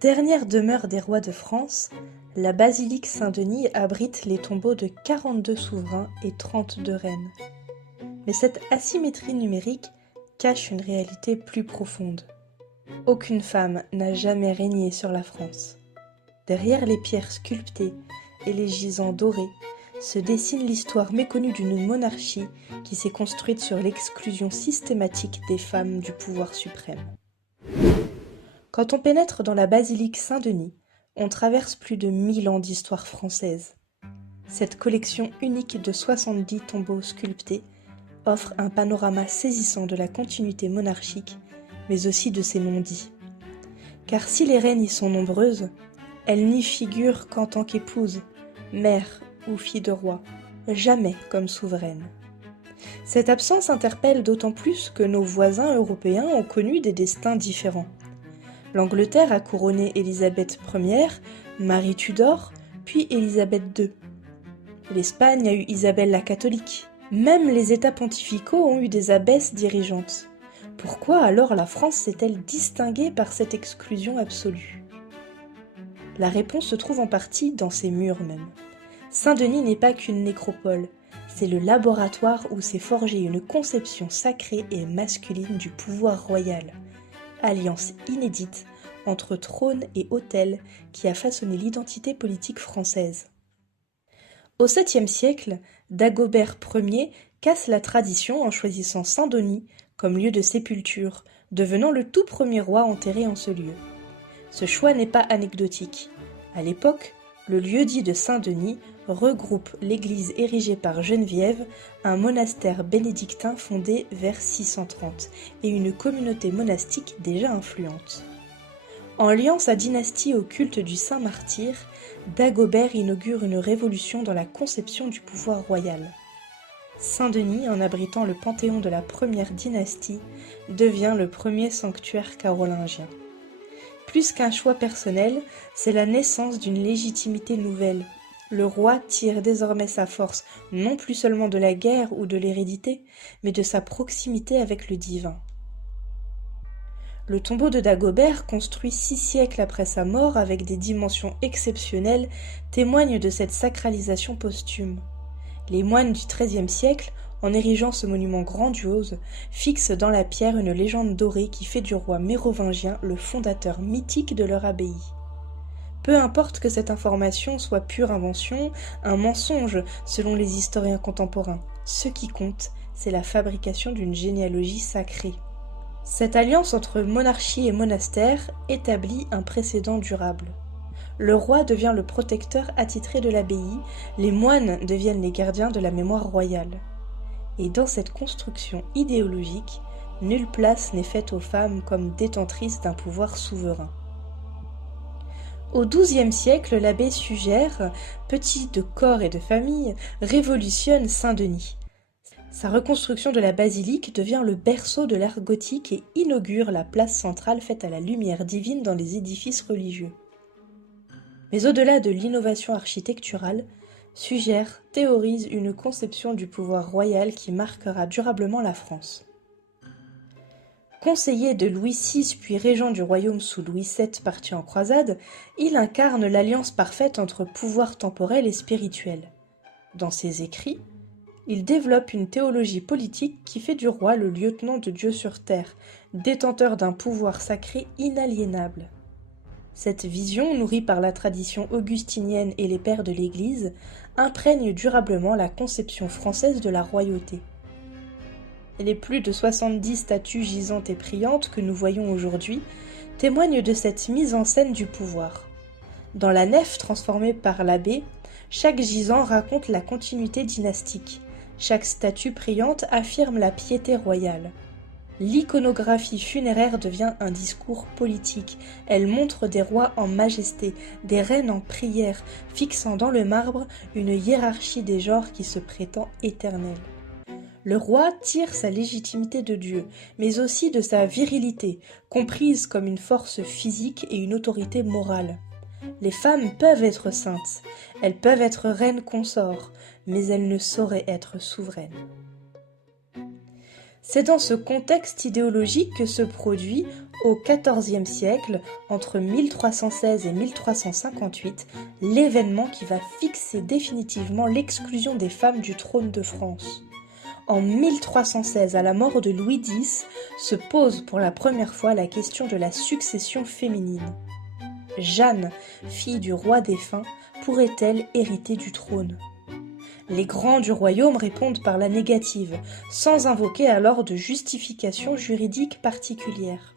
Dernière demeure des rois de France, la basilique Saint-Denis abrite les tombeaux de 42 souverains et 32 reines. Mais cette asymétrie numérique cache une réalité plus profonde. Aucune femme n'a jamais régné sur la France. Derrière les pierres sculptées et les gisants dorés se dessine l'histoire méconnue d'une monarchie qui s'est construite sur l'exclusion systématique des femmes du pouvoir suprême. Quand on pénètre dans la basilique Saint-Denis, on traverse plus de 1000 ans d'histoire française. Cette collection unique de 70 tombeaux sculptés offre un panorama saisissant de la continuité monarchique, mais aussi de ses non-dits. Car si les reines y sont nombreuses, elles n'y figurent qu'en tant qu'épouses, mères ou filles de roi, jamais comme souveraines. Cette absence interpelle d'autant plus que nos voisins européens ont connu des destins différents. L'Angleterre a couronné Élisabeth Ière, Marie Tudor, puis Élisabeth II. L'Espagne a eu Isabelle la catholique. Même les États pontificaux ont eu des abbesses dirigeantes. Pourquoi alors la France s'est-elle distinguée par cette exclusion absolue ? La réponse se trouve en partie dans ses murs même. Saint-Denis n'est pas qu'une nécropole, c'est le laboratoire où s'est forgée une conception sacrée et masculine du pouvoir royal, alliance inédite entre trône et autel qui a façonné l'identité politique française. Au 7e siècle, Dagobert Ier casse la tradition en choisissant Saint-Denis comme lieu de sépulture, devenant le tout premier roi enterré en ce lieu. Ce choix n'est pas anecdotique. À l'époque, le lieu-dit de Saint-Denis regroupe l'église érigée par Geneviève, un monastère bénédictin fondé vers 630 et une communauté monastique déjà influente. En liant sa dynastie au culte du saint martyr, Dagobert inaugure une révolution dans la conception du pouvoir royal. Saint-Denis, en abritant le panthéon de la première dynastie, devient le premier sanctuaire carolingien. Plus qu'un choix personnel, c'est la naissance d'une légitimité nouvelle. Le roi tire désormais sa force non plus seulement de la guerre ou de l'hérédité, mais de sa proximité avec le divin. Le tombeau de Dagobert, construit 6 siècles après sa mort avec des dimensions exceptionnelles, témoigne de cette sacralisation posthume. Les moines du XIIIe siècle, en érigeant ce monument grandiose, fixent dans la pierre une légende dorée qui fait du roi mérovingien le fondateur mythique de leur abbaye. Peu importe que cette information soit pure invention, un mensonge selon les historiens contemporains, ce qui compte, c'est la fabrication d'une généalogie sacrée. Cette alliance entre monarchie et monastère établit un précédent durable. Le roi devient le protecteur attitré de l'abbaye, les moines deviennent les gardiens de la mémoire royale. Et dans cette construction idéologique, nulle place n'est faite aux femmes comme détentrices d'un pouvoir souverain. Au XIIe siècle, l'abbé Suger, petit de corps et de famille, révolutionne Saint-Denis. Sa reconstruction de la basilique devient le berceau de l'art gothique et inaugure la place centrale faite à la lumière divine dans les édifices religieux. Mais au-delà de l'innovation architecturale, Suger théorise une conception du pouvoir royal qui marquera durablement la France. Conseiller de Louis VI puis régent du royaume sous Louis VII parti en croisade, il incarne l'alliance parfaite entre pouvoir temporel et spirituel. Dans ses écrits, il développe une théologie politique qui fait du roi le lieutenant de Dieu sur terre, détenteur d'un pouvoir sacré inaliénable. Cette vision, nourrie par la tradition augustinienne et les pères de l'Église, imprègne durablement la conception française de la royauté. Les plus de 70 statues gisantes et priantes que nous voyons aujourd'hui témoignent de cette mise en scène du pouvoir. Dans la nef transformée par l'abbé, chaque gisant raconte la continuité dynastique. Chaque statue priante affirme la piété royale. L'iconographie funéraire devient un discours politique. Elle montre des rois en majesté, des reines en prière, fixant dans le marbre une hiérarchie des genres qui se prétend éternelle. Le roi tire sa légitimité de Dieu, mais aussi de sa virilité, comprise comme une force physique et une autorité morale. Les femmes peuvent être saintes, elles peuvent être reines consorts, mais elles ne sauraient être souveraines. C'est dans ce contexte idéologique que se produit, au XIVe siècle, entre 1316 et 1358, l'événement qui va fixer définitivement l'exclusion des femmes du trône de France. En 1316, à la mort de Louis X, se pose pour la première fois la question de la succession féminine. Jeanne, fille du roi défunt, pourrait-elle hériter du trône ? Les grands du royaume répondent par la négative, sans invoquer alors de justification juridique particulière.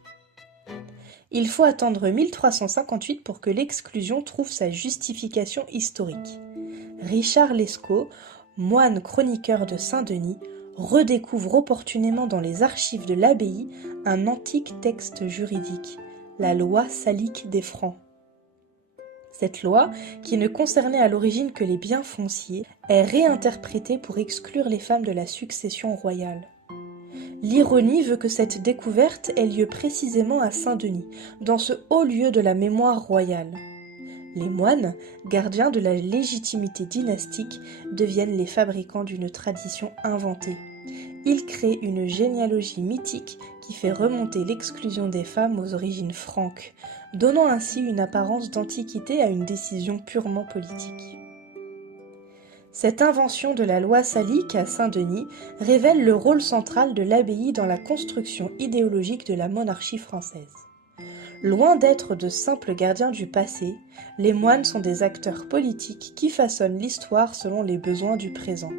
Il faut attendre 1358 pour que l'exclusion trouve sa justification historique. Richard Lescot, moine chroniqueur de Saint-Denis, redécouvre opportunément dans les archives de l'abbaye un antique texte juridique, la loi salique des Francs. Cette loi, qui ne concernait à l'origine que les biens fonciers, est réinterprétée pour exclure les femmes de la succession royale. L'ironie veut que cette découverte ait lieu précisément à Saint-Denis, dans ce haut lieu de la mémoire royale. Les moines, gardiens de la légitimité dynastique, deviennent les fabricants d'une tradition inventée. Ils créent une généalogie mythique qui fait remonter l'exclusion des femmes aux origines franques, donnant ainsi une apparence d'antiquité à une décision purement politique. Cette invention de la loi salique à Saint-Denis révèle le rôle central de l'abbaye dans la construction idéologique de la monarchie française. Loin d'être de simples gardiens du passé, les moines sont des acteurs politiques qui façonnent l'histoire selon les besoins du présent.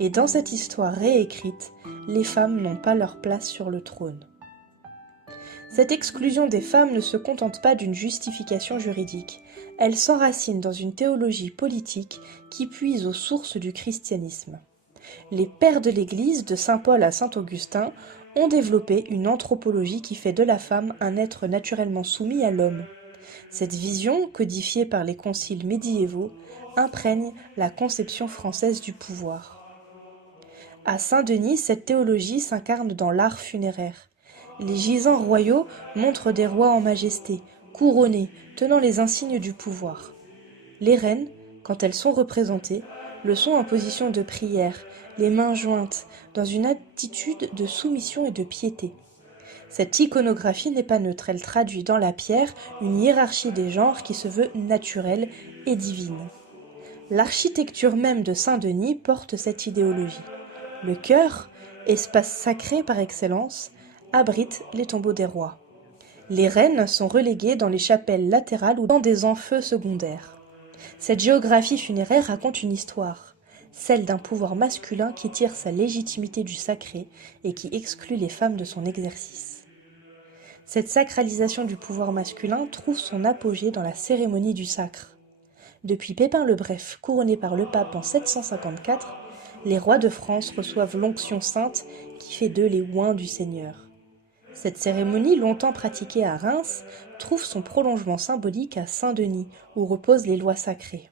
Et dans cette histoire réécrite, les femmes n'ont pas leur place sur le trône. Cette exclusion des femmes ne se contente pas d'une justification juridique, elle s'enracine dans une théologie politique qui puise aux sources du christianisme. Les pères de l'Église, de saint Paul à saint Augustin, ont développé une anthropologie qui fait de la femme un être naturellement soumis à l'homme. Cette vision, codifiée par les conciles médiévaux, imprègne la conception française du pouvoir. À Saint-Denis, cette théologie s'incarne dans l'art funéraire. Les gisants royaux montrent des rois en majesté, couronnés, tenant les insignes du pouvoir. Les reines, quand elles sont représentées, le sont en position de prière, les mains jointes, dans une attitude de soumission et de piété. Cette iconographie n'est pas neutre, elle traduit dans la pierre une hiérarchie des genres qui se veut naturelle et divine. L'architecture même de Saint-Denis porte cette idéologie. Le chœur, espace sacré par excellence, abrite les tombeaux des rois. Les reines sont reléguées dans les chapelles latérales ou dans des enfeux secondaires. Cette géographie funéraire raconte une histoire, celle d'un pouvoir masculin qui tire sa légitimité du sacré et qui exclut les femmes de son exercice. Cette sacralisation du pouvoir masculin trouve son apogée dans la cérémonie du sacre. Depuis Pépin le Bref, couronné par le pape en 754, les rois de France reçoivent l'onction sainte qui fait d'eux les oints du Seigneur. Cette cérémonie, longtemps pratiquée à Reims, trouve son prolongement symbolique à Saint-Denis, où reposent les lois sacrées.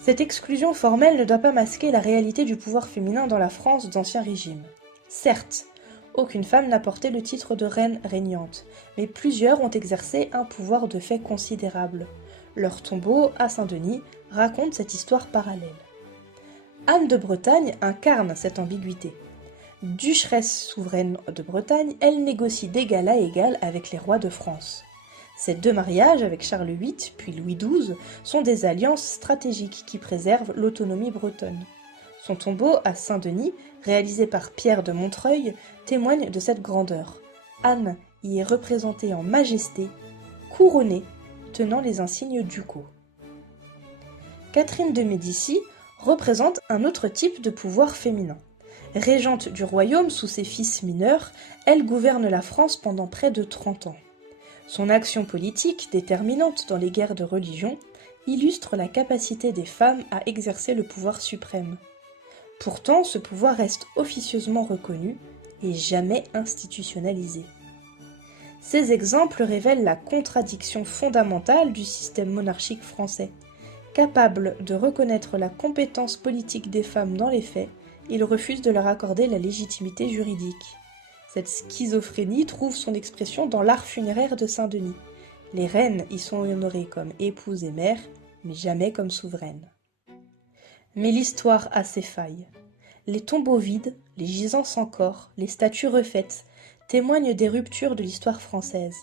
Cette exclusion formelle ne doit pas masquer la réalité du pouvoir féminin dans la France d'Ancien Régime. Certes, aucune femme n'a porté le titre de reine régnante, mais plusieurs ont exercé un pouvoir de fait considérable. Leur tombeau, à Saint-Denis, raconte cette histoire parallèle. Anne de Bretagne incarne cette ambiguïté. Duchesse souveraine de Bretagne, elle négocie d'égal à égal avec les rois de France. Ces deux mariages, avec Charles VIII puis Louis XII, sont des alliances stratégiques qui préservent l'autonomie bretonne. Son tombeau à Saint-Denis, réalisé par Pierre de Montreuil, témoigne de cette grandeur. Anne y est représentée en majesté, couronnée, tenant les insignes ducaux. Catherine de Médicis représente un autre type de pouvoir féminin. Régente du royaume sous ses fils mineurs, elle gouverne la France pendant près de 30 ans. Son action politique, déterminante dans les guerres de religion, illustre la capacité des femmes à exercer le pouvoir suprême. Pourtant, ce pouvoir reste officieusement reconnu et jamais institutionnalisé. Ces exemples révèlent la contradiction fondamentale du système monarchique français. Capable de reconnaître la compétence politique des femmes dans les faits, il refuse de leur accorder la légitimité juridique. Cette schizophrénie trouve son expression dans l'art funéraire de Saint-Denis. Les reines y sont honorées comme épouses et mères, mais jamais comme souveraines. Mais l'histoire a ses failles. Les tombeaux vides, les gisants sans corps, les statues refaites témoignent des ruptures de l'histoire française.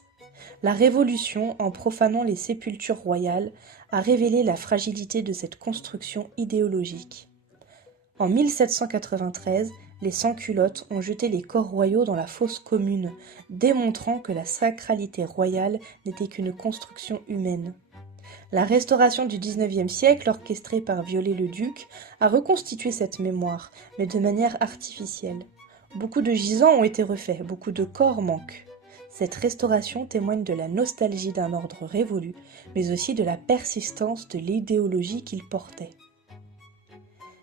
La Révolution, en profanant les sépultures royales, a révélé la fragilité de cette construction idéologique. En 1793, les sans-culottes ont jeté les corps royaux dans la fosse commune, démontrant que la sacralité royale n'était qu'une construction humaine. La restauration du XIXe siècle, orchestrée par Viollet-le-Duc, a reconstitué cette mémoire, mais de manière artificielle. Beaucoup de gisants ont été refaits, beaucoup de corps manquent. Cette restauration témoigne de la nostalgie d'un ordre révolu, mais aussi de la persistance de l'idéologie qu'il portait.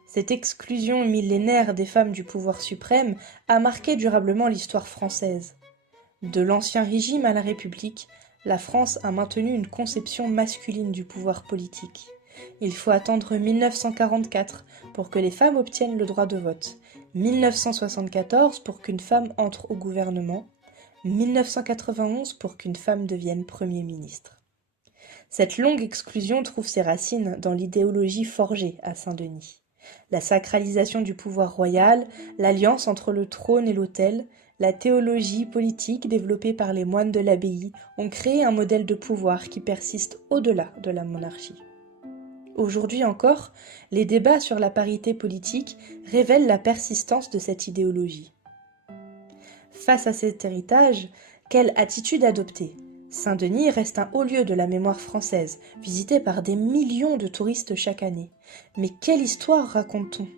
Cette exclusion millénaire des femmes du pouvoir suprême a marqué durablement l'histoire française. De l'Ancien Régime à la République, la France a maintenu une conception masculine du pouvoir politique. Il faut attendre 1944 pour que les femmes obtiennent le droit de vote, 1974 pour qu'une femme entre au gouvernement, 1991 pour qu'une femme devienne Premier ministre. Cette longue exclusion trouve ses racines dans l'idéologie forgée à Saint-Denis. La sacralisation du pouvoir royal, l'alliance entre le trône et l'autel, la théologie politique développée par les moines de l'abbaye ont créé un modèle de pouvoir qui persiste au-delà de la monarchie. Aujourd'hui encore, les débats sur la parité politique révèlent la persistance de cette idéologie. Face à cet héritage, quelle attitude adopter ? Saint-Denis reste un haut lieu de la mémoire française, visité par des millions de touristes chaque année. Mais quelle histoire raconte-t-on ?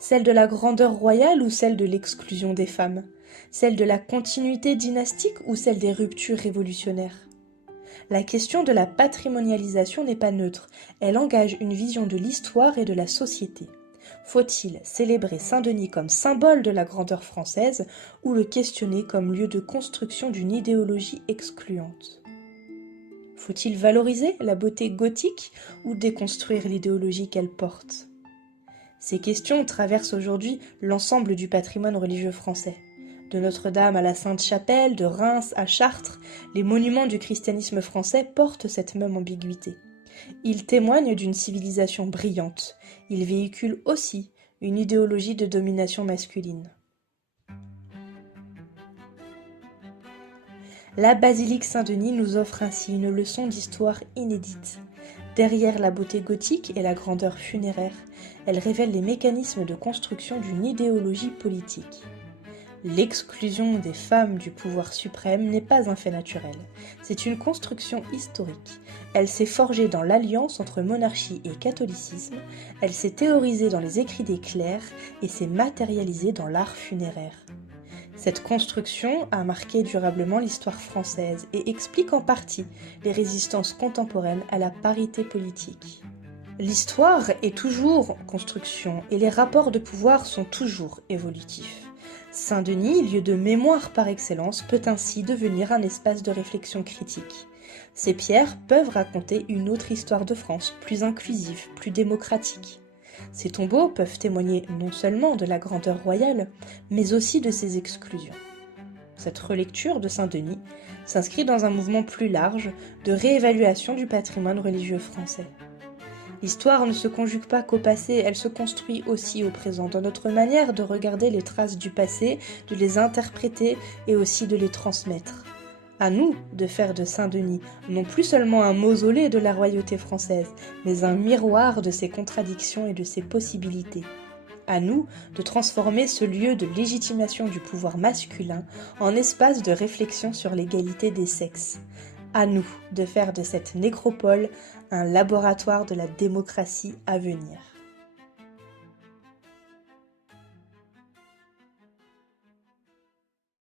Celle de la grandeur royale ou celle de l'exclusion des femmes ? Celle de la continuité dynastique ou celle des ruptures révolutionnaires ? La question de la patrimonialisation n'est pas neutre, elle engage une vision de l'histoire et de la société. Faut-il célébrer Saint-Denis comme symbole de la grandeur française ou le questionner comme lieu de construction d'une idéologie excluante ? Faut-il valoriser la beauté gothique ou déconstruire l'idéologie qu'elle porte ? Ces questions traversent aujourd'hui l'ensemble du patrimoine religieux français. De Notre-Dame à la Sainte-Chapelle, de Reims à Chartres, les monuments du christianisme français portent cette même ambiguïté. Ils témoignent d'une civilisation brillante. Ils véhiculent aussi une idéologie de domination masculine. La basilique Saint-Denis nous offre ainsi une leçon d'histoire inédite. Derrière la beauté gothique et la grandeur funéraire, elle révèle les mécanismes de construction d'une idéologie politique. L'exclusion des femmes du pouvoir suprême n'est pas un fait naturel, c'est une construction historique. Elle s'est forgée dans l'alliance entre monarchie et catholicisme, elle s'est théorisée dans les écrits des clercs et s'est matérialisée dans l'art funéraire. Cette construction a marqué durablement l'histoire française et explique en partie les résistances contemporaines à la parité politique. L'histoire est toujours en construction et les rapports de pouvoir sont toujours évolutifs. Saint-Denis, lieu de mémoire par excellence, peut ainsi devenir un espace de réflexion critique. Ces pierres peuvent raconter une autre histoire de France, plus inclusive, plus démocratique. Ces tombeaux peuvent témoigner non seulement de la grandeur royale, mais aussi de ses exclusions. Cette relecture de Saint-Denis s'inscrit dans un mouvement plus large de réévaluation du patrimoine religieux français. L'histoire ne se conjugue pas qu'au passé, elle se construit aussi au présent, dans notre manière de regarder les traces du passé, de les interpréter et aussi de les transmettre. À nous de faire de Saint-Denis non plus seulement un mausolée de la royauté française, mais un miroir de ses contradictions et de ses possibilités. À nous de transformer ce lieu de légitimation du pouvoir masculin en espace de réflexion sur l'égalité des sexes. À nous de faire de cette nécropole un laboratoire de la démocratie à venir.